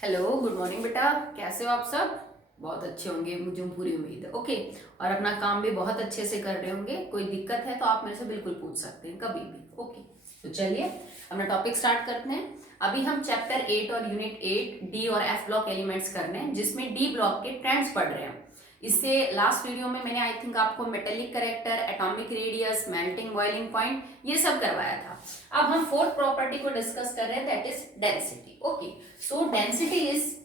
Hello, good morning बेटा। कैसे हो आप सब? बहुत अच्छे होंगे, मुझे पूरी उम्मीद है। ओके। और अपना काम भी बहुत अच्छे से कर रहे होंगे। कोई दिक्कत है तो आप मेरे से बिल्कुल पूछ सकते हैं कभी भी। ओके। तो चलिए अपना टॉपिक स्टार्ट करते हैं। अभी हम चैप्टर 8 और यूनिट 8 डी और एफ ब्लॉक एलिमेंट्स कर रहे हैं, जिसमें डी ब्लॉक के ट्रेंड्स पढ़ रहे हैं। इससे लास्ट वीडियो में मैंने आई थिंक आपको metallic character, atomic radius, melting boiling point ये सब करवाया था। अब हम फोर्थ प्रॉपर्टी को डिस्कस कर रहे हैं, that is density. Okay. So density is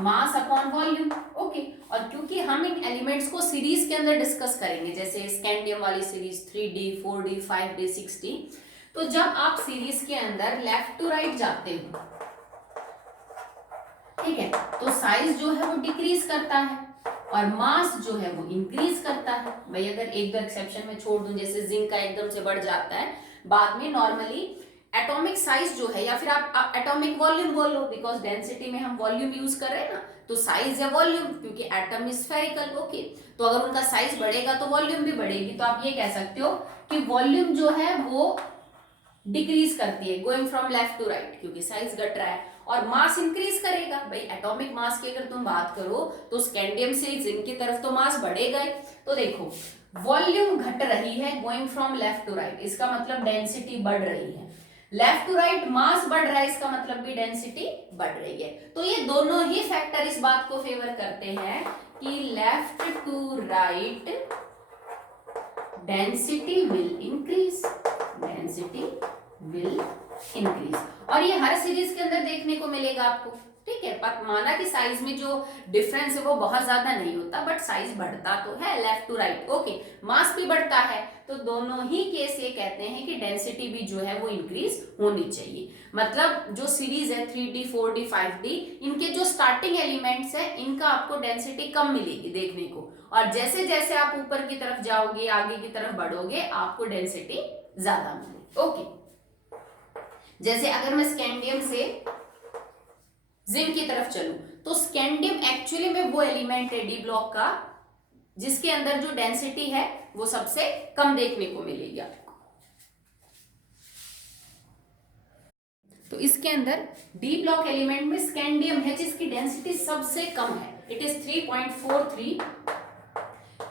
mass upon volume. Okay. और क्योंकि हम इन एलिमेंट्स को सीरीज के अंदर डिस्कस करेंगे, जैसे स्कैंडियम वाली series 3D 4D 5D 6D, तो जब आप सीरीज के अंदर लेफ्ट टू राइट जाते हो, ठीक है, तो साइज जो है वो डिक्रीज करता है और मास जो है वो इंक्रीज करता है। भाई अगर एक दो एक्सेप्शन में छोड़ दूं, जैसे जिंक का एकदम से बढ़ जाता है, बाद में नॉर्मली एटॉमिक साइज जो है, या फिर आप एटॉमिक वॉल्यूम बोल लो, बिकॉज डेंसिटी में हम वॉल्यूम यूज कर रहे हैं ना, तो साइज या वॉल्यूम, क्योंकि एटम इज स्फेरिकल। ओके। तो अगर उनका साइज बढ़ेगा तो वॉल्यूम भी बढ़ेगी। तो आप ये कह सकते हो कि वॉल्यूम जो है वो डिक्रीज करती है going from left to right, क्योंकि साइज घट रहा है। और मास इंक्रीज करेगा। भाई एटॉमिक मास की अगर तुम बात करो तो स्कैंडियम से जिंक की तरफ तो मास बढ़ेगा ही। तो देखो, वॉल्यूम घट रही है going from left to right, इसका मतलब डेंसिटी बढ़ रही है। लेफ्ट टू राइट मास बढ़ रहा है, इसका मतलब भी डेंसिटी बढ़ रही है। तो ये दोनों ही फैक्टर इस बात को फेवर करते हैं कि left to right density will increase, density will increase. और ये हर सीरीज के अंदर देखने को मिलेगा आपको। ठीक है, पर माना कि साइज में जो डिफरेंस है वो बहुत ज्यादा नहीं होता, बट साइज बढ़ता तो है लेफ्ट टू राइट। ओके। मास भी बढ़ता है, तो दोनों ही केस ये कहते हैं कि डेंसिटी भी जो है वो इंक्रीज होनी चाहिए। मतलब जो सीरीज है 3D 4D 5D, इनके जो स्टार्टिंग एलिमेंट्स है इनका आपको डेंसिटी कम मिलेगी देखने को, और जैसे जैसे आप ऊपर की तरफ जाओगे, आगे की तरफ बढ़ोगे, आपको डेंसिटी ज्यादा मिलेगी। ओके। जैसे अगर मैं स्कैंडियम से जिंक की तरफ चलूं, तो स्कैंडियम एक्चुअली में वो एलिमेंट है डी ब्लॉक का जिसके अंदर जो डेंसिटी है वो सबसे कम देखने को मिलेगी आपको। तो इसके अंदर डी ब्लॉक एलिमेंट में स्कैंडियम है जिसकी डेंसिटी सबसे कम है। इट इज 3.43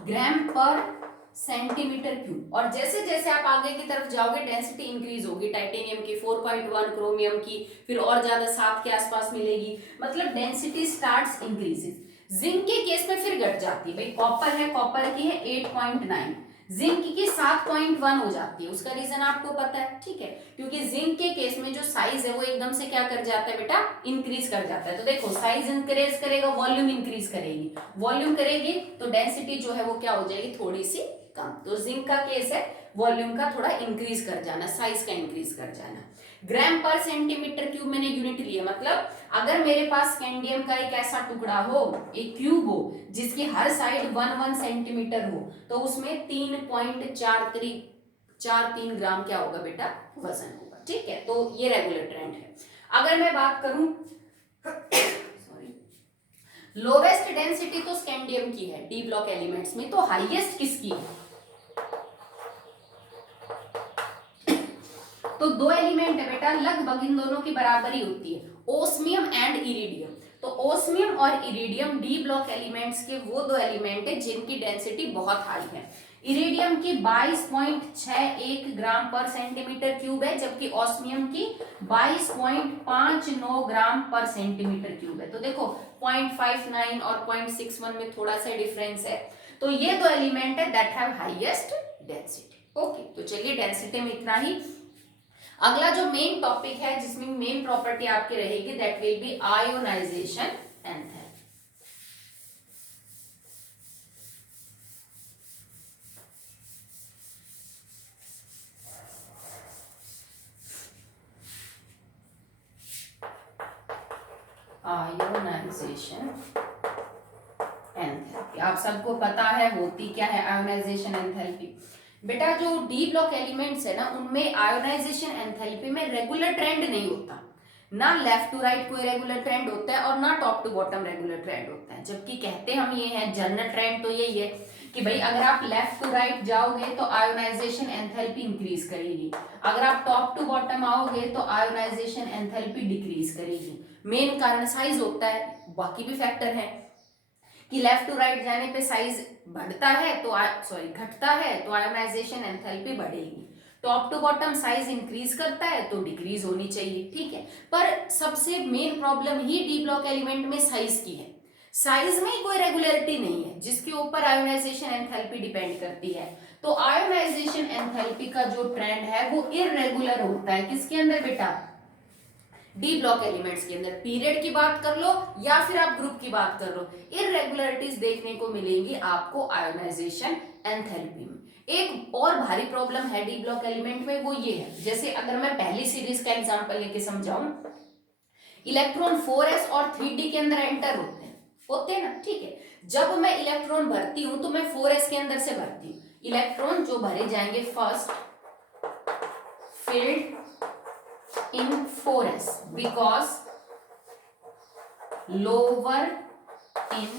ग्राम पर सेंटीमीटर क्यूब। और जैसे जैसे आप आगे की तरफ जाओगे डेंसिटी इंक्रीज होगी। टाइटेनियम की 4.1, क्रोमियम की फिर और ज्यादा 7 के आसपास मिलेगी। मतलब डेंसिटी स्टार्ट्स इंक्रीजेस। जिंक के केस में फिर घट जाती है। भाई कॉपर है, कॉपर की है 8.9, जिंक की 7.1 हो जाती है। उसका रीजन आपको पता है, ठीक है, क्योंकि जिंक के केस में जो साइज है वो एकदम से क्या कर जाता है बेटा, इंक्रीज कर जाता है। तो देखो, साइज इंक्रीज करेगा, वॉल्यूम इंक्रीज करेगी, वॉल्यूम करेगी तो डेंसिटी जो है वो क्या हो जाएगी, थोड़ी सी कम। तो जिंक का केस है वॉल्यूम का थोड़ा इंक्रीज कर जाना, साइज का इंक्रीज कर जाना। ग्राम पर सेंटीमीटर क्यूब मैंने यूनिट लिया, मतलब अगर मेरे पास स्कैंडियम का एक ऐसा टुकड़ा हो, एक क्यूब हो जिसकी हर साइड 1 सेंटीमीटर हो, तो उसमें 3.43 ग्राम क्या होगा बेटा, वजन होगा। ठीक है, तो ये रेगुलर ट्रेंड है। अगर मैं बात करूं सॉरी, लोवेस्ट डेंसिटी तो स्कैंडियम की है डी ब्लॉक एलिमेंट्स में, तो हाईएस्ट किसकी है? तो दो एलिमेंट है बेटा, लगभग इन दोनों की बराबरी होती है, ओस्मियम एंड इरिडियम। तो ओस्मियम और इरिडियम डी ब्लॉक एलिमेंट्स के वो दो एलिमेंट है जिनकी डेंसिटी बहुत हाई है। इरिडियम की 22.61 ग्राम पर सेंटीमीटर क्यूब है, जबकि ऑस्मियम की 22.59 ग्राम पर सेंटीमीटर क्यूब है। तो देखो 0.59 और 0.61 में थोड़ा सा डिफरेंस है। तो ये दो एलिमेंट है that have highest density. Okay, तो चलिए डेंसिटी में इतना ही। अगला जो मेन टॉपिक है जिसमें मेन प्रॉपर्टी आपकी रहेगी, that will B ionisation enthalpy. Ionisation enthalpy आप सबको पता है होती क्या है आयोनाइजेशन एंथैल्पी। बेटा जो डी ब्लॉक एलिमेंट्स है ना, उनमें आयोनाइजेशन एंथैल्पी में रेगुलर ट्रेंड नहीं होता। ना लेफ्ट टू राइट कोई रेगुलर ट्रेंड होता है और ना top to bottom regular trend होता है। जबकि कहते हम ये है जनरल ट्रेंड तो यही है कि भाई अगर आप लेफ्ट टू राइट जाओगे तो आयोनाइजेशन एंथैल्पी इंक्रीज करेगी, अगर आप टॉप टू बॉटम आओगे तो आयोनाइजेशन एंथैल्पी डिक्रीज करेगी। मेन कारण साइज होता है, बाकी भी फैक्टर है कि लेफ्ट टू राइट जाने पे साइज बढ़ता है तो घटता है तो आयोनाइजेशन एंथैल्पी बढ़ेगी, top to bottom size increase करता है तो डिक्रीज होनी चाहिए, ठीक है। पर सबसे मेन प्रॉब्लम ही डी ब्लॉक एलिमेंट में साइज की है, साइज में कोई रेगुलरिटी नहीं है जिसके ऊपर आयोनाइजेशन एंथैल्पी डिपेंड करती है। तो आयोनाइजेशन एंथैल्पी का जो ट्रेंड है वो इररेगुलर होता है, किसके अंदर बेटा, डी ब्लॉक एलिमेंट्स के अंदर। पीरियड की बात कर लो या फिर आप ग्रुप की बात कर लो, इररेगुलरिटीज देखने को मिलेंगी आपको आयोनाइजेशन एंथैल्पी में। एक और भारी प्रॉब्लम है डी ब्लॉक एलिमेंट में, वो ये है, जैसे अगर मैं पहली सीरीज का एग्जांपल लेके समझाऊं, इलेक्ट्रॉन 4s और 3d के अंदर एंटर होते हैं ना, ठीक है। जब मैं इलेक्ट्रॉन भरती हूं तो मैं 4s के अंदर से भरती हूं, इलेक्ट्रॉन जो भरे जाएंगे first filled in 4s because lower in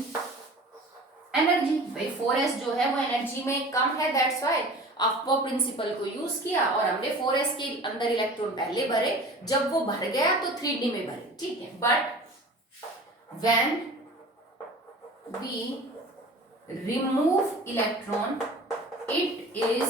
energy। भाई 4s जो है वो एनर्जी में कम है, दैट्स व्हाई अफबो प्रिंसिपल को यूज किया और हमने 4s के अंदर इलेक्ट्रॉन पहले भरे, जब वो भर गया तो 3d में भरे, ठीक है। But when we remove electron it is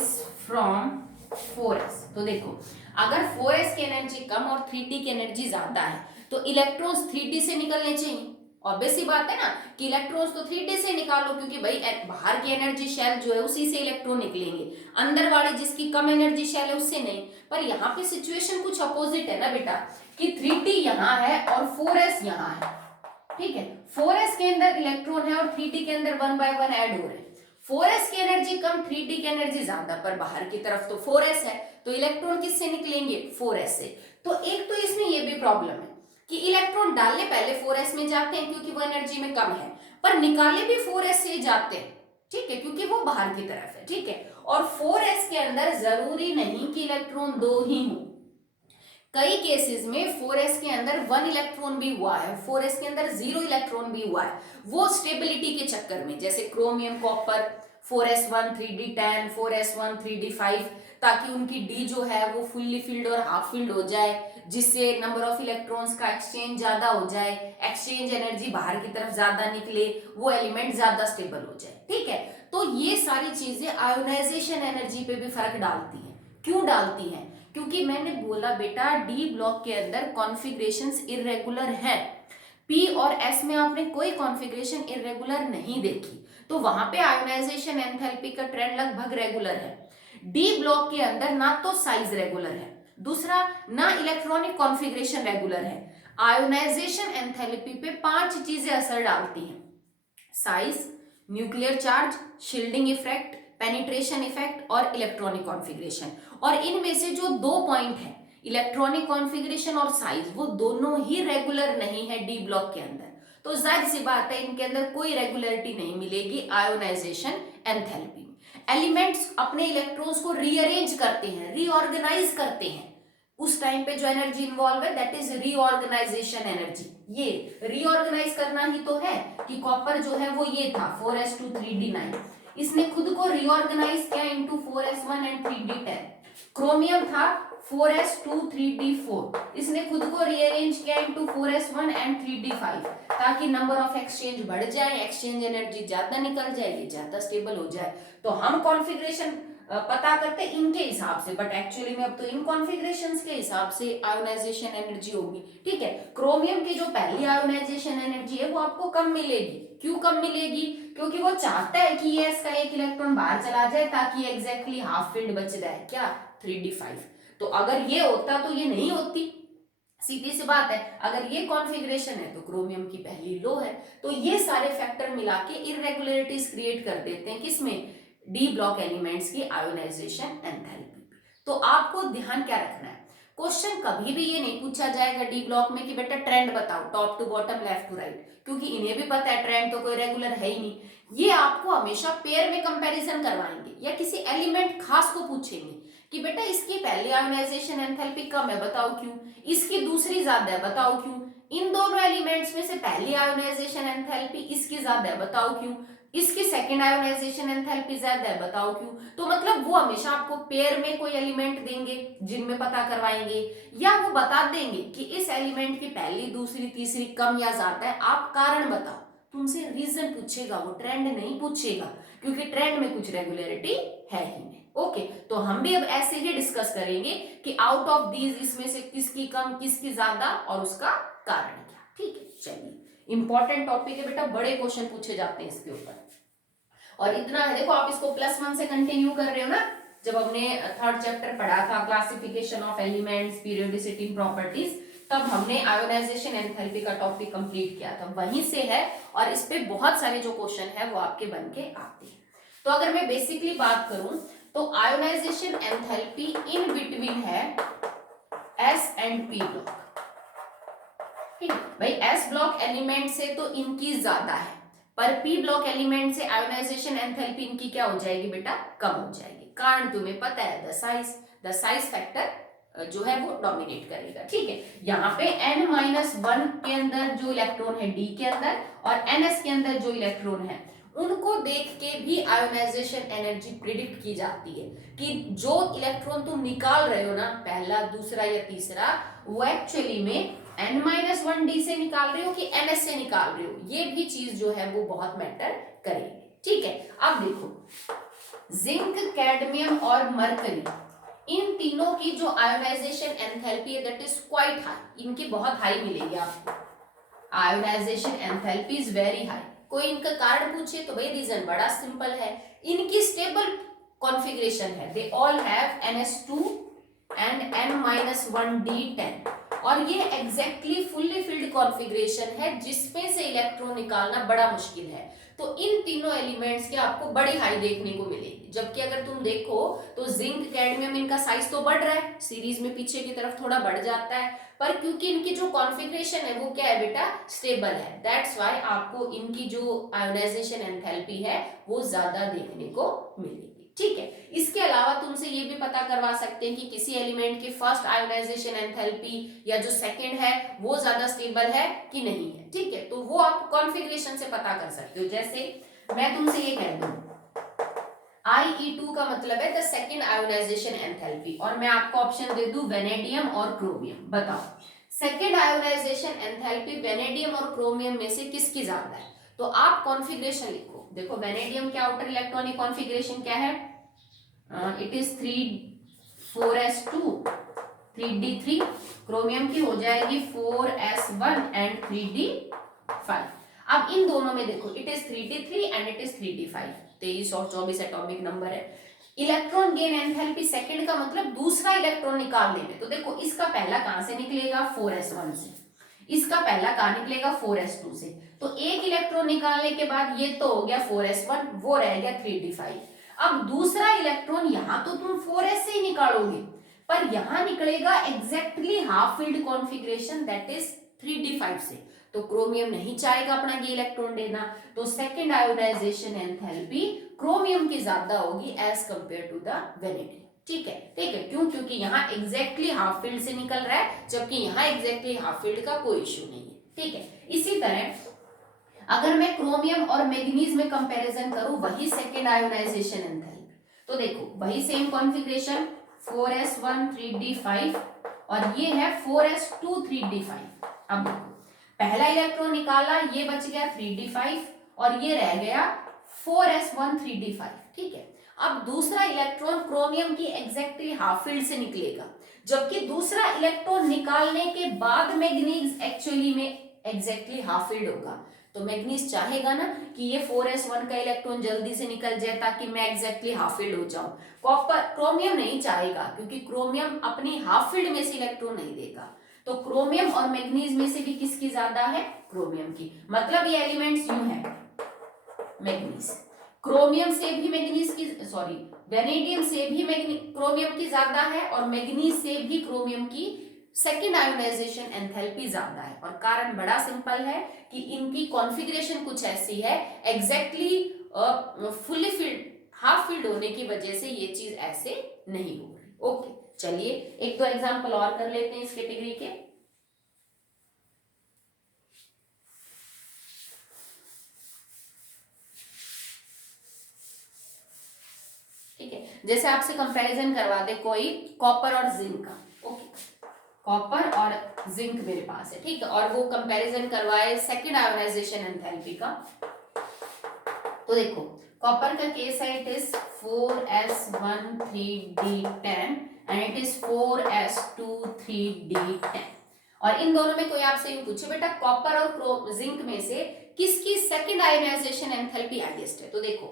from 4s। तो देखो अगर 4s की एनर्जी कम और 3d की एनर्जी ज्यादा है तो इलेक्ट्रॉन्स 3d से निकलने चाहिए, ऑब्वियस सी बात है ना कि इलेक्ट्रॉन्स तो 3d से निकालो, क्योंकि भाई बाहर की एनर्जी शेल जो है उसी से इलेक्ट्रॉन निकलेंगे, अंदर वाली जिसकी कम एनर्जी शेल है उससे नहीं। पर यहाँ पे सिचुएशन कुछ अपोजिट है ना बेटा, कि 3d यहाँ है और 4s यहाँ है, ठीक है। 4s के अंदर इलेक्ट्रॉन है और 3d के अंदर 1 by 1 ऐड हो रहे हैं, 4s की एनर्जी कम 3d की एनर्जी ज्यादा, पर बाहर की तरफ तो 4s है, तो इलेक्ट्रॉन किससे निकलेंगे, 4s से। तो एक तो इसमें ये भी प्रॉब्लम है कि इलेक्ट्रॉन डालने पहले 4s में जाते हैं क्योंकि वो एनर्जी में कम है, पर निकाले भी 4s से जाते हैं, ठीक है, क्योंकि वो बाहर की तरफ है, ठीक है। और 4s के अंदर जरूरी नहीं कि इलेक्ट्रॉन दो ही हो, कई केसेस में 4s के अंदर 1 इलेक्ट्रॉन भी हुआ है, 4s के अंदर 0 इलेक्ट्रॉन भी हुआ है, वो स्टेबिलिटी के चक्कर में, जैसे chromium copper 4s1 3d10 4s1 3d5, ताकि उनकी d जो है वो फुल्ली फिल्ड और हाफ फिल्ड हो जाए, जिससे नंबर ऑफ इलेक्ट्रॉन्स का एक्सचेंज ज्यादा हो जाए, एक्सचेंज एनर्जी बाहर की तरफ ज्यादा निकले, वो एलिमेंट ज्यादा स्टेबल हो जाए, ठीक है। तो ये सारी चीजें आयोनाइजेशन एनर्जी पे भी फर्क डालती हैं। क्यों डालती हैं, क्योंकि मैंने बोला बेटा डी ब्लॉक के अंदर कॉन्फ़िगरेशंस इररेगुलर है, पी और एस में आपने कोई कॉन्फ़िगरेशन इररेगुलर नहीं देखी, तो वहां पे आयोनाइजेशन एंथैल्पी का ट्रेंड लगभग रेगुलर है। डी ब्लॉक के अंदर ना तो साइज रेगुलर है, दूसरा ना इलेक्ट्रॉनिक कॉन्फ़िगरेशन रेगुलर है। आयोनाइजेशन एंथैल्पी पे 5 चीजें असर डालती हैं, size, nuclear charge, shielding effect, penetration effect और इलेक्ट्रॉनिक कॉन्फ़िगरेशन। और इनमें से जो 2 पॉइंट है, इलेक्ट्रॉनिक कॉन्फ़िगरेशन और साइज, वो दोनों ही रेगुलर नहीं है डी ब्लॉक के अंदर, तो जाहिर सी बात है इनके अंदर कोई रेगुलरिटी नहीं मिलेगी आयोनाइजेशन एंथैल्पी में। एलिमेंट्स अपने इलेक्ट्रॉन्स को रीअरेंज करते हैं, रीऑर्गेनाइज करते हैं, उस टाइम पे जो एनर्जी इन्वॉल्व है दैट इज रीऑर्गेनाइजेशन एनर्जी। ये रीऑर्गेनाइज करना ही तो है कि कॉपर जो है वो ये था 4s2 3d9, इसने खुद को रीऑर्गेनाइज किया into 4s1 and 3d10। Chromium था 4s2 3d4, इसने खुद को रीअरेंज किया इनटू 4s1 एंड 3d5, ताकि नंबर ऑफ एक्सचेंज बढ़ जाए, एक्सचेंज एनर्जी ज्यादा निकल जाए, ये ज्यादा स्टेबल हो जाए। तो हम कॉन्फ़िगरेशन पता करते इनके हिसाब से, बट एक्चुअली में अब तो इन कॉन्फ़िगरेशंस के हिसाब से आयोनाइजेशन एनर्जी होगी, ठीक है। क्रोमियम की जो पहली आयोनाइजेशन एनर्जी है वो आपको कम मिलेगी, क्यों कम मिलेगी, क्योंकि वो चाहता है कि ये इसका एक इलेक्ट्रॉन बाहर चला जाए ताकि एग्जैक्टली हाफ फील्ड बच जाए, क्या 3d5। तो अगर ये होता तो ये नहीं होती, सीधी सी बात है। अगर ये कॉन्फ़िगरेशन है तो क्रोमियम की पहली लो है, तो ये सारे फैक्टर मिला के इररेगुलरिटीज क्रिएट कर देते हैं किसमें, डी ब्लॉक एलिमेंट्स की आयोनाइजेशन एंथैल्पी। तो आपको ध्यान क्या रखना है, क्वेश्चन कभी भी ये नहीं पूछा जाएगा डी ब्लॉक में कि बेटा ट्रेंड बताओ top to bottom left to right, क्योंकि इन्हें भी पता है ट्रेंड तो कोई रेगुलर है ही नहीं। ये आपको हमेशा पेयर में कंपैरिजन करवाएंगे या किसी एलिमेंट खास को पूछेंगे कि बेटा इसकी पहली आयोनाइजेशन एंथैल्पी कम है बताओ क्यों, इसकी दूसरी ज्यादा है बताओ क्यों, इन दोनों एलिमेंट्स में से पहली आयोनाइजेशन एंथैल्पी इसकी ज्यादा है बताओ क्यों। इसकी सेकेंड आयोनाइजेशन एंथैल्पी ज्यादा है, बताओ क्यों? तो मतलब वो हमेशा आपको पेयर में कोई एलिमेंट देंगे जिनमें पता करवाएंगे, या वो बता देंगे कि इस एलिमेंट की पहली दूसरी तीसरी कम या ज्यादा है, आप कारण बताओ। तुमसे रीजन पूछेगा, वो ट्रेंड नहीं पूछेगा, क्योंकि ट्रेंड में कुछ रेगुलरिटी है ही नहीं। ओके, तो हम भी अब ऐसे ही डिस्कस करेंगे कि आउट ऑफ दीज इसमें से किसकी कम किसकी ज्यादा और उसका कारण क्या। ठीक है, चलिए, इंपॉर्टेंट टॉपिक है बेटा, बड़े क्वेश्चन पूछे जाते हैं इसके ऊपर। और इतना है, देखो आप इसको +1 से कंटिन्यू कर रहे हो ना, जब हमने थर्ड चैप्टर पढ़ा था classification of elements, periodicity, properties, तब हमने आयोनाइजेशन एंथैल्पी का टॉपिक कंप्लीट किया था, वहीं से है। और इस पे बहुत सारे जो क्वेश्चन है वो आपके बन के आते हैं। तो अगर मैं बेसिकली बात करूं तो आयोनाइजेशन एंथैल्पी इन बिटवीन है एस एंड पी ब्लॉक। ठीक है भाई, एस ब्लॉक एलिमेंट से तो इनकी ज्यादा है, पर पी ब्लॉक एलिमेंट से आयोनाइजेशन एंथैल्पी इनकी क्या हो जाएगी बेटा, कम हो जाएगी। कारण तुम्हें पता है, द साइज फैक्टर जो है वो डोमिनेट करेगा। ठीक है, यहाँ पे n-1 के अंदर जो इलेक्ट्रॉन है d के अंदर, और ns के अंदर जो इलेक्ट्रॉन है, उनको देख के भी आयोनाइजेशन एनर्जी प्रिडिक्ट की जाती है कि जो इलेक्ट्रॉन तुम निकाल रहे हो ना, पहला दूसरा या तीसरा, वो एक्चुअली में n-1d से निकाल रहे हो कि ns से निकाल रहे हो, ये भी चीज जो है वो बहुत मैटर करेगी। ठीक है, अब देखो जिंक, कैडमियम और मरकरी, इन तीनों की जो आयोनाइजेशन एंथैल्पी है दैट इज क्वाइट हाई, इनकी बहुत हाई मिलेगी आपको। Ionisation enthalpy is very high. कोई इनका कारण पूछे तो भाई रीजन बड़ा सिंपल है, इनकी स्टेबल कॉन्फ़िगरेशन है, they all have ns2 and n-1d10, और ये एग्जैक्टली फुल्ली फिल्ड कॉन्फ़िगरेशन है जिसमें से इलेक्ट्रॉन निकालना बड़ा मुश्किल है। तो इन तीनों एलिमेंट्स के आपको बड़ी हाई देखने को मिलेगी। जबकि अगर तुम देखो तो जिंक, कैडमियम, इनका साइज तो बढ़ रहा है, सीरीज में पीछे की तरफ थोड़ा बढ़ जाता है, पर क्योंकि इनकी जो कॉन्फ़िगरेशन है वो क्या है बेटा, स्टेबल है, दैट्स व्हाई आपको इनकी जो आयोनाइजेशन एंथैल्पी है वो ज्यादा देखने को मिलेगी। ठीक है, इसके अलावा तुमसे ये भी पता करवा सकते हैं कि किसी एलिमेंट की फर्स्ट आयोनाइजेशन एंथैल्पी या जो सेकंड है वो ज्यादा स्टेबल है कि नहीं है। ठीक है, तो वो आप कॉन्फ़िगरेशन से पता कर सकते हो। जैसे मैं तुमसे ये कह दूं IE2 का मतलब है द सेकंड आयोनाइजेशन एंथैल्पी, और मैं आपको ऑप्शन दे दूं वेनेडियम और क्रोमियम, बताओ सेकंड आयोनाइजेशन एंथैल्पी वेनेडियम और क्रोमियम में से किसकी ज्यादा है? तो आप कॉन्फ़िगरेशन लिखो। देखो वेनेडियम के आउटर इलेक्ट्रॉनिक कॉन्फ़िगरेशन क्या है, it is 4s2 3d3, chromium की हो जाएगी 4s1 एंड 3d5। अब इन दोनों में देखो it is 3d3 and it is 3d5, 23 और 24 एटॉमिक नंबर है। इलेक्ट्रॉन गेन एंथैल्पी सेकंड का मतलब दूसरा इलेक्ट्रॉन निकालने में, तो देखो इसका पहला कहां से निकलेगा, 4s1 से, इसका पहला कहां निकलेगा, 4s2 से, तो एक इलेक्ट्रॉन निकालने के बाद ये तो हो गया 4s1, वो रह गया 3d5। अब दूसरा इलेक्ट्रॉन यहां तो तुम 4s से ही निकालोगे, पर यहां निकलेगा exactly half field configuration that is 3d5 से, तो क्रोमियम नहीं चाहेगा अपना ये इलेक्ट्रॉन देना, तो सेकंड आयोनाइजेशन एंथैल्पी क्रोमियम की ज्यादा होगी as compare to the vanadium. ठीक है, क्यों? क्योंकि यहाँ एग्जैक्टली हाफ फील्ड से निकल रहा है, जबकि यहाँ एग्जैक्टली हाफ फील्ड का कोई इश्यू नहीं है। ठीक है, इसी तरह अगर मैं क्रोमियम और मैग्नीज में कंपैरिजन करूं वही सेकेंड आयोनाइजेशन एंथैल्पी, तो देखो वही सेम कॉन्फ़िगरेशन 4s1 3d5 और ये है 4s2 3d5। अब देखो पहला इलेक्ट्रॉन निकाला, ये बच गया 3d5 और ये रह गया 4s1 3d5। ठीक है, अब दूसरा इलेक्ट्रॉन क्रोमियम की एग्जैक्टली हाफ फील्ड से निकलेगा, जबकि दूसरा इलेक्ट्रॉन निकालने के बाद मैग्नीज एक्चुअली में एग्जैक्टली हाफ फील्ड होगा, तो मैग्नीज चाहेगा ना कि ये 4s1 का इलेक्ट्रॉन जल्दी से निकल जाए ताकि मैं एग्जैक्टली हाफ फील्ड हो जाऊं। कॉपर क्रोमियम नहीं चाहेगा, क्योंकि क्रोमियम अपनी हाफ फील्ड में से इलेक्ट्रॉन नहीं देगा, तो क्रोमियम और मैग्नीज में से भी किसकी ज्यादा है, क्रोमियम की। मतलब ये एलिमेंट्स यूं है, मैग्नीज क्रोमियम से भी मैग्नीज की, सॉरी वेनेडियम से भी क्रोमियम की ज्यादा है, और मैग्नीज से भी क्रोमियम की सेकेंड आयोनाइजेशन एंथैल्पी ज्यादा है। और कारण बड़ा सिंपल है कि इनकी कॉन्फ़िगरेशन कुछ ऐसी है, exactly fully field half field होने की वजह से ये चीज ऐसे नहीं हो रही। ओके, चलिए एक दो एग्जांपल और कर लेते हैं इस कैटेगरी के। जैसे आपसे कंपैरिजन करवा दे कोई कॉपर और जिंक का, ओके, कॉपर और जिंक मेरे पास है, ठीक है, और वो कंपैरिजन करवाए सेकंड आयोनाइजेशन एंथैल्पी का, तो देखो कॉपर का केस है, it is 4s13d10 and it is 4s23d10। और इन दोनों में कोई आपसे यूं पूछे बेटा कॉपर और जिंक में से किसकी सेकंड आयोनाइजेशन एंथैल्पी हाईएस्ट है, तो देखो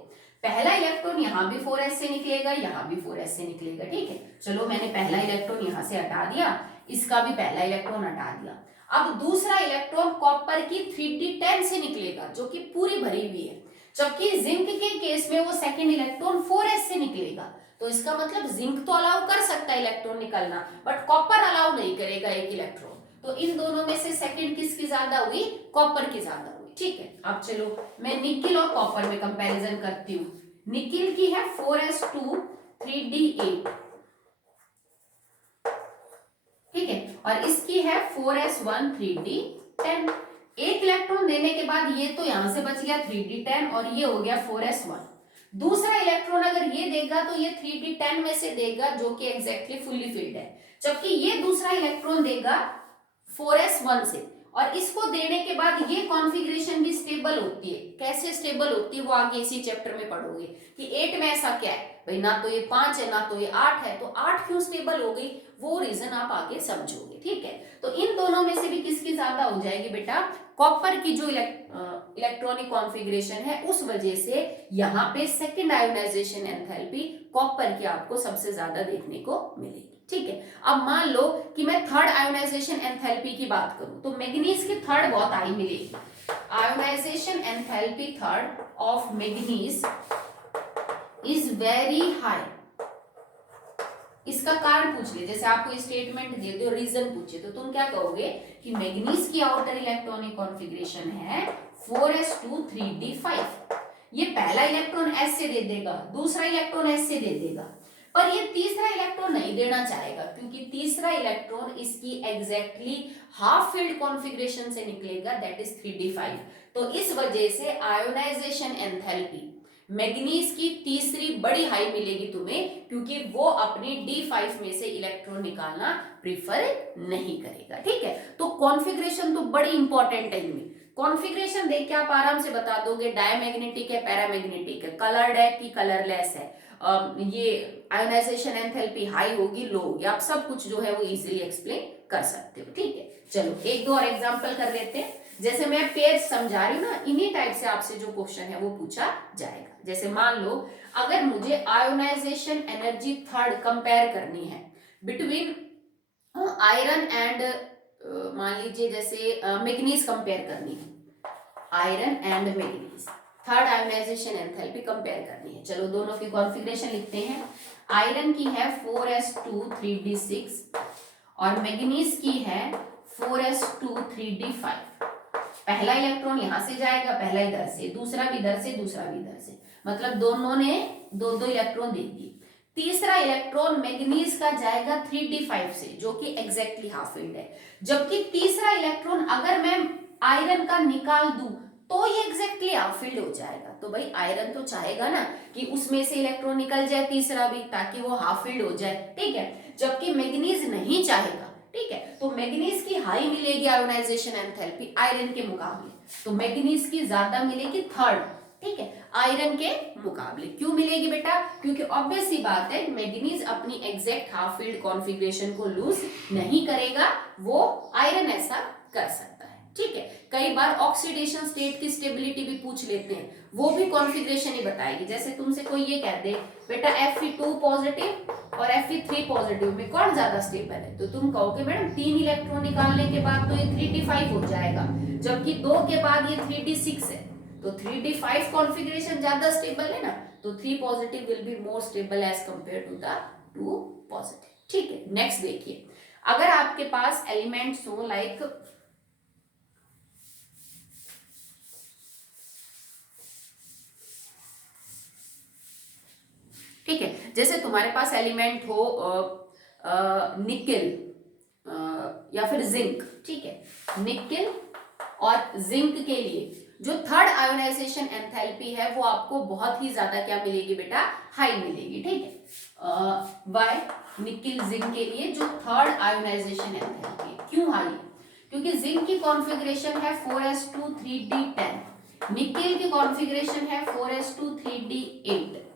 पहला इलेक्ट्रॉन यहां भी 4s से निकलेगा, यहां भी 4s से निकलेगा, ठीक है। चलो मैंने पहला इलेक्ट्रॉन यहां से हटा दिया, इसका भी पहला इलेक्ट्रॉन हटा दिया। अब दूसरा इलेक्ट्रॉन कॉपर की 3d10 से निकलेगा जो कि पूरी भरी हुई है, जबकि जिंक के केस में वो सेकंड इलेक्ट्रॉन 4s से निकलेगा। तो इसका मतलब जिंक तो अलाउ कर सकता है इलेक्ट्रॉन निकलना, बट कॉपर अलाउ नहीं करेगा एक इलेक्ट्रॉन। तो इन दोनों में से सेकंड किसकी ज्यादा हुई, कॉपर की ज्यादा हुई, ठीक है। अब चलो मैं निकिल और कॉपर में कंपैरिजन करती हूँ। निकिल की है 4s2 3d8, ठीक है, और इसकी है 4s1 3d10। एक इलेक्ट्रॉन देने के बाद ये तो यहां से बच गया 3d10 और ये हो गया 4s1। दूसरा इलेक्ट्रॉन अगर ये देगा तो ये 3d10 में से देगा जो कि एग्जैक्टली फुल्ली फिल्ड है, जबकि ये दूसरा इलेक्ट्रॉन देगा 4s1 से, और इसको देने के बाद ये कॉन्फ़िगरेशन भी स्टेबल होती है। कैसे स्टेबल होती है वो आगे इसी चैप्टर में पढ़ोगे कि 8 में ऐसा क्या है भाई, ना तो ये 5 है ना तो ये 8 है, तो 8 क्यों स्टेबल हो गई वो रीजन आप आगे समझोगे, ठीक है। तो इन दोनों में से भी किसकी ज्यादा हो जाएगी बेटा, कॉपर की जो इलेक्ट्रॉनिक कॉन्फ़िगरेशन है उस वजह से यहाँ पे सेकेंड आयोनाइजेशन एंथैल्पी कॉपर की आपको सबसे ज्यादा देखने को मिलेगी, ठीक है। अब मान लो कि मैं थर्ड आयोनाइजेशन एंथैल्पी की बात करूं तो मैग्नीज की थर्ड बहुत हाई मिलेगी। Ionisation enthalpy third of manganese is very high. इसका कारण पूछ ले, जैसे आपको स्टेटमेंट दे दो रीजन पूछे तो तुम क्या कहोगे कि मैग्नीज की आउटर इलेक्ट्रॉनिक कॉन्फ़िगरेशन है 4s2 3d5। ये पहला इलेक्ट्रॉन s से दे देगा, दूसरा इलेक्ट्रॉन s से दे देगा, पर ये तीसरा इलेक्ट्रॉन नहीं देना चाहेगा क्योंकि तीसरा इलेक्ट्रॉन इसकी एग्जैक्टली हाफ फील्ड कॉन्फ़िगरेशन से निकलेगा, दैट इज 3d5। तो इस वजह से आयोनाइजेशन एंथैल्पी मैग्नीज की तीसरी बड़ी हाई मिलेगी तुम्हें, क्योंकि वो अपनी d5 में से इलेक्ट्रॉन निकालना प्रीफर नहीं करेगा, ठीक है। तो कॉन्फ़िगरेशन तो बड़ी इंपॉर्टेंट है इनमें। कॉन्फ़िगरेशन देख के आप आराम से बता दोगे डायमैग्नेटिक है, पैरामैग्नेटिक है, कलर्ड है कि कलरलेस है, ये आयोनाइजेशन एंथैल्पी हाई होगी लो होगी, आप सब कुछ जो है वो इजीली एक्सप्लेन कर सकते हो, ठीक है। चलो एक दो और एग्जांपल कर लेते हैं। जैसे मैं पेयर समझा रही हूँ ना, इन्हीं टाइप से आपसे जो क्वेश्चन है वो पूछा जाएगा। जैसे मान लो अगर मुझे आयोनाइजेशन एनर्जी थर्ड कंपेयर करनी है बिटवीन आयरन एंड मान लीजिए जैसे मैग्नीज कंपेयर करनी है, iron and manganese third ionization enthalpy compare करनी है। चलो दोनों की कॉन्फ़िगरेशन लिखते हैं। आयरन की है 4s2 3d6 और मैग्नीज की है 4s2 3d5। पहला इलेक्ट्रॉन यहां से जाएगा, पहला इधर से, दूसरा भी इधर से, दूसरा भी इधर से, मतलब दोनों ने दो दो इलेक्ट्रॉन दे दिए। तीसरा इलेक्ट्रॉन मैग्नीज का जाएगा 3d5 से जो कि एग्जैक्टली हाफ फील्ड है, जबकि तीसरा इलेक्ट्रॉन अगर मैं आयरन का निकाल दूं तो ये एग्जैक्टली हाफ फील्ड हो जाएगा। तो भाई आयरन तो चाहेगा ना कि उसमें से इलेक्ट्रॉन निकल जाए तीसरा भी, ताकि वो हाफ फील्ड हो जाए, ठीक है, जबकि मैग्नीज नहीं चाहेगा, ठीक है। तो मैग्नीज की हाई मिलेगी आयोनाइजेशन एंथैल्पी आयरन के मुकाबले, तो मैग्नीज की ज्यादा मिलेगी थर्ड, ठीक है, आयरन के मुकाबले। क्यों मिलेगी बेटा, क्योंकि ऑब्वियस सी बात है मैग्नीज अपनी एग्जैक्ट हाफ फील्ड कॉन्फ़िगरेशन को लूज नहीं करेगा, वो आयरन ऐसा कर सकता है, ठीक है। कई बार ऑक्सीडेशन स्टेट की स्टेबिलिटी भी पूछ लेते हैं, वो भी कॉन्फ़िगरेशन ही बताएगी। जैसे तुमसे कोई ये कह दे बेटा Fe2 पॉजिटिव और Fe3 पॉजिटिव में कौन ज्यादा स्टेबल है, तो तुम कहोगे मैडम 3 इलेक्ट्रॉन निकालने के बाद तो ये 3d5 हो जाएगा, जबकि 2 के बाद ये 3d6 है, तो 3d5 कॉन्फ़िगरेशन ज्यादा स्टेबल है ना, तो 3 positive will be more stable as compare to the 2 positive, ठीक है। नेक्स्ट देखिए, अगर आपके पास एलिमेंट्स हो लाइक ठीक है, जैसे तुम्हारे पास एलिमेंट हो निकेल या फिर जिंक, ठीक है, निकेल और जिंक के लिए जो थर्ड आयोनाइजेशन एंथैल्पी है वो आपको बहुत ही ज्यादा क्या मिलेगी बेटा, हाई मिलेगी, ठीक है। वाई, निकिल जिंक के लिए जो थर्ड आयोनाइजेशन एंथैल्पी है, क्यों हाई? क्योंकि जिंक की कॉन्फ़िगरेशन है 4s2 3d10, निकेल की कॉन्फ़िगरेशन है 4s2 3d8।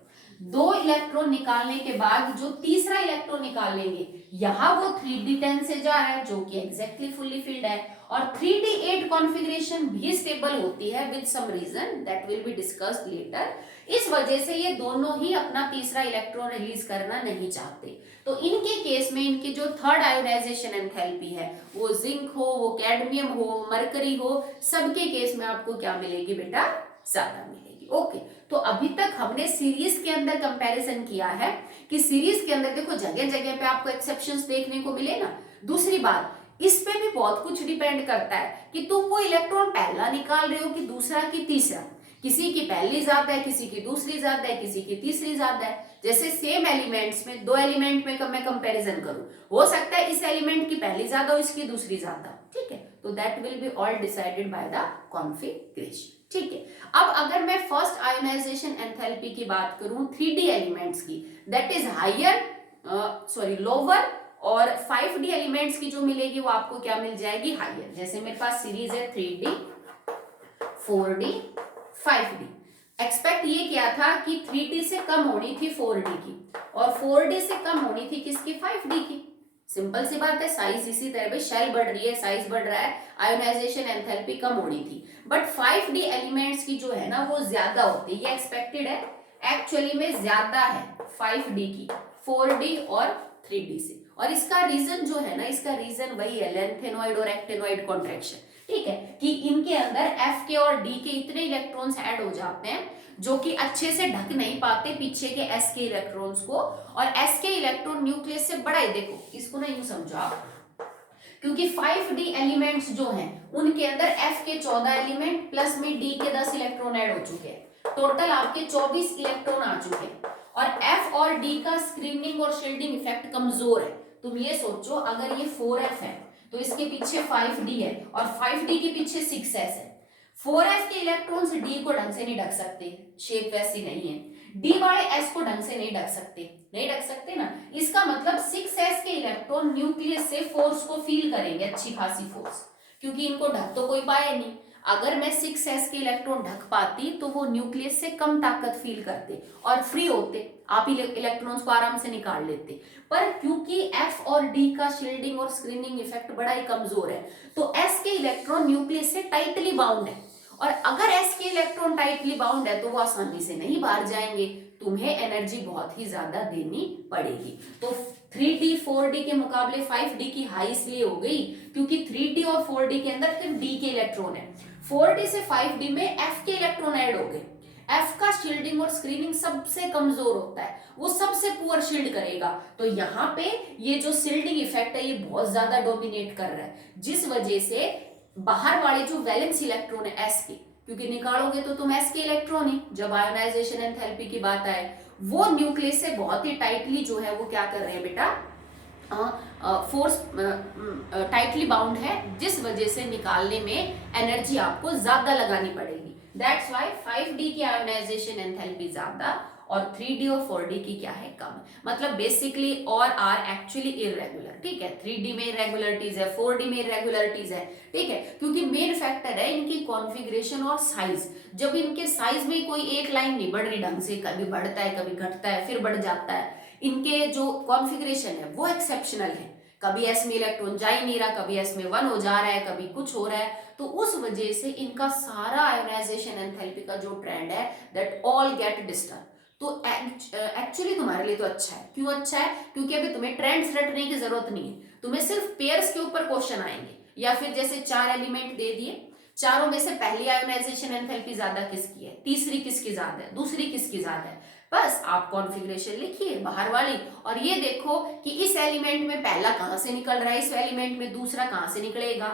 दो इलेक्ट्रॉन निकालने के बाद जो तीसरा इलेक्ट्रॉन निकालेंगे, यहां वो 3d10 से जा रहा है जो कि एग्जैक्टली फुल्ली फिल्ड है, और 3d8 कॉन्फ़िगरेशन भी स्टेबल होती है with some reason that will be discussed later. इस वजह से ये दोनों ही अपना तीसरा इलेक्ट्रॉन रिलीज करना नहीं चाहते। तो इनके केस में इनकी जो थर्ड आयोनाइजेशन एंथैल्पी है, वो जिंक हो, वो कैडमियम हो, मरकरी हो, सबके केस में आपको क्या मिलेगी बेटा, ज्यादा मिलेगी। ओके, तो अभी तक हमने सीरीज के अंदर कंपैरिजन किया है कि सीरीज के अंदर देखो जगह जगह पे आपको एक्सेप्शंस देखने को मिले ना। दूसरी बात, इस पे भी बहुत कुछ डिपेंड करता है कि तुम वो इलेक्ट्रॉन पहला निकाल रहे हो कि दूसरा कि तीसरा। किसी की पहली ज्यादा है, किसी की दूसरी ज्यादा है, किसी की तीसरी ज्यादा है। जैसे सेम एलिमेंट्स में, दो एलिमेंट में मैं कंपैरिजन करूं, हो सकता है इस एलिमेंट की पहली ज्यादा हो, इसकी दूसरी ज्यादा, ठीक है। तो that will be all decided by the configuration, ठीक है। अब अगर मैं फर्स्ट आयोनाइजेशन एंथैल्पी की बात करूं 3D एलिमेंट्स की, that is higher, sorry lower, और 5D एलिमेंट्स की जो मिलेगी वो आपको क्या मिल जाएगी, हायर। जैसे मेरे पास सीरीज है 3D 4D 5D। एक्सपेक्ट ये किया था कि 3D से कम होनी थी 4D की, और 4D से कम होनी थी किसकी, 5D की। सिंपल सी बात है, साइज इसी तरह भाई, शेल बढ़ रही है, साइज बढ़ रहा है, आयोनाइजेशन एंथैल्पी कम होनी थी। बट 5D एलिमेंट्स की जो है ना वो ज्यादा होती है, ये एक्सपेक्टेड है, एक्चुअली में ज्यादा है 5D की 4D और 3D से। और इसका रीजन जो है ना, इसका रीजन वही है, लेंथेनॉइड और एक्टिनॉइड कॉन्ट्रैक्शन, ठीक है, कि इनके अंदर F के और D के इतने इलेक्ट्रॉन्स ऐड हो जाते हैं जो कि अच्छे से ढक नहीं पाते पीछे के S के इलेक्ट्रॉन्स को, और S के इलेक्ट्रॉन न्यूक्लियस से बड़ा ही, देखो इसको ना यूं समझो आप, क्योंकि 5D एलिमेंट्स जो हैं उनके अंदर F के 14 एलिमेंट प्लस में D के 10 इलेक्ट्रॉन ऐड हो चुके हैं, टोटल आपके 24 इलेक्ट्रॉन आ चुके हैं। और F और D का स्क्रीनिंग और शील्डिंग इफेक्ट कमजोर है। तुम ये सोचो, अगर ये 4F है तो इसके पीछे 5D है, और 5D के पीछे 6S है। 4F के इलेक्ट्रॉन्स D को ढंग से नहीं ढक सकते, शेप वैसी नहीं है। D वाले S को ढंग से नहीं ढक सकते, नहीं ढक सकते ना। इसका मतलब 6S के इलेक्ट्रॉन न्यूक्लियस से फोर्स को फील करेंगे, अच्छी खासी फोर्स, क्योंकि इनको ढक तो कोई पाए नहीं। अगर मैं 6S के इलेक्ट्रॉन ढक पाती तो वो न्यूक्लियस से कम ताकत फील करते और फ्री होते, आप इलेक्ट्रॉन्स को आराम से निकाल लेते। पर क्योंकि F और D का शील्डिंग और स्क्रीनिंग इफेक्ट बड़ा ही कमजोर है, तो S के इलेक्ट्रॉन न्यूक्लियस से टाइटली बाउंड है, और अगर S के इलेक्ट्रॉन टाइटली बाउंड है तो वो आसानी से नहीं बाहर जाएंगे, तुम्हें एनर्जी बहुत ही ज्यादा देनी पड़ेगी। तो 3D 4D के मुकाबले 5D की हाई इसलिए हो गई क्योंकि 3D और 4D के अंदर सिर्फ D के इलेक्ट्रॉन है, 4D से 5D में F के इलेक्ट्रॉन ऐड हो गए। F का शील्डिंग और स्क्रीनिंग सबसे कमजोर होता है, वो सबसे पुअर शील्ड करेगा। तो यहाँ पे ये जो शील्डिंग इफेक्ट है ये बहुत ज्यादा डोमिनेट कर रहा है, जिस वजह से बाहर वाले जो वैलेंस इलेक्ट्रॉन है S के, क्योंकि निकालोगे तो तुम S के इलेक्ट्रॉन ही, जब आयोनाइजेशन एंथैल्पी की बात आए, वो न्यूक्लियस से बहुत ही टाइटली जो है वो क्या कर रहे हैं बेटा, फोर्स टाइटली बाउंड है, जिस वजह से निकालने में एनर्जी आपको ज्यादा लगानी पड़ेगी। दैट्स व्हाई 5D की आयोनाइजेशन एंथैल्पी ज्यादा और 3D और 4D की क्या है, कम। मतलब बेसिकली और आर एक्चुअली इरेगुलर, ठीक है। 3D में इरेगुलरिटीज है, 4D में इरेगुलरिटीज है, ठीक है, क्योंकि मेन फैक्टर है इनकी कॉन्फ़िगरेशन और साइज। जब इनके साइज में कोई एक लाइन नहीं बढ़ रही ढंग से, कभी बढ़ता है कभी घटता है फिर बढ़ जाता है, इनके जो कॉन्फ़िगरेशन है वो एक्सेप्शनल है, कभी S में इलेक्ट्रॉन जा ही नहीं रहा, कभी S में 1 हो जा रहा है, कभी कुछ हो रहा है, तो उस वजह से इनका सारा आयोनाइजेशन एंथैल्पी का जो ट्रेंड है दैट ऑल गेट डिस्टर्ब। तो एक्चुअली तुम्हारे लिए तो अच्छा है। क्यों अच्छा है? क्योंकि अभी तुम्हें ट्रेंड्स रटने की जरूरत नहीं है, तुम्हें सिर्फ पेयर्स के ऊपर क्वेश्चन आएंगे, या फिर जैसे 4 एलिमेंट दे दिए, चारों में से पहली आयोनाइजेशन एंथैल्पी ज्यादा किसकी है, तीसरी किसकी ज्यादा है, दूसरी किसकी ज्यादा है, बस आप कॉन्फ़िगरेशन लिखिए बाहर वाली, और ये देखो कि इस एलिमेंट में पहला कहां से निकल रहा है, इस एलिमेंट में दूसरा कहां से निकलेगा,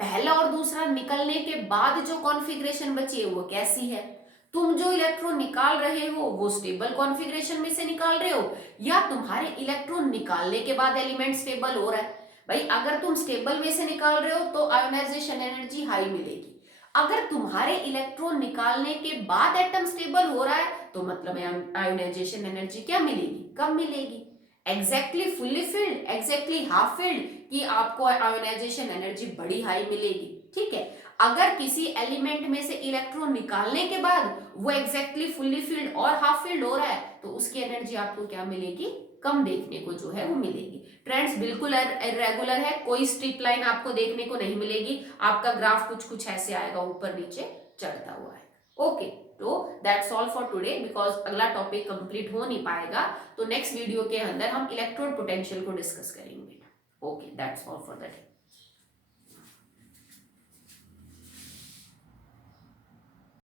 पहला और दूसरा निकलने के बाद जो कॉन्फ़िगरेशन बची है वो कैसी है, तुम जो इलेक्ट्रॉन निकाल रहे हो वो स्टेबल कॉन्फ़िगरेशन में से निकाल रहे हो, या तुम्हारे इलेक्ट्रॉन निकालने के बाद एलिमेंट स्टेबल हो रहा है। भाई अगर तुम स्टेबल में से निकाल रहे हो तो आयोनाइजेशन एनर्जी हाई मिलेगी, अगर तुम्हारे इलेक्ट्रॉन निकालने के बाद एटम स्टेबल हो रहा है तो मतलब आयोनाइजेशन एनर्जी क्या मिलेगी, कम मिलेगी। Exactly fully filled, exactly half filled की आपको आयोनाइजेशन एनर्जी बड़ी हाई मिलेगी, ठीक है। अगर किसी एलिमेंट में से इलेक्ट्रॉन निकालने के बाद वो एग्जैक्टली फुल्ली फिल्ड और हाफ फिल्ड हो रहा है तो उसकी एनर्जी आपको क्या मिलेगी, कम देखने को जो है वो मिलेगी। ट्रेंड्स बिल्कुल इरेगुलर है, कोई स्ट्रिप लाइन आपको देखने को नहीं मिलेगी, आपका ग्राफ कुछ कुछ ऐसे आएगा, ऊपर नीचे चढ़ता हुआ है। ओके, तो that's all for today, because अगला टॉपिक कंप्लीट हो नहीं पाएगा, तो नेक्स्ट वीडियो के अंदर हम इलेक्ट्रोड पोटेंशियल को डिस्कस करेंगे। Okay, that's all for the day.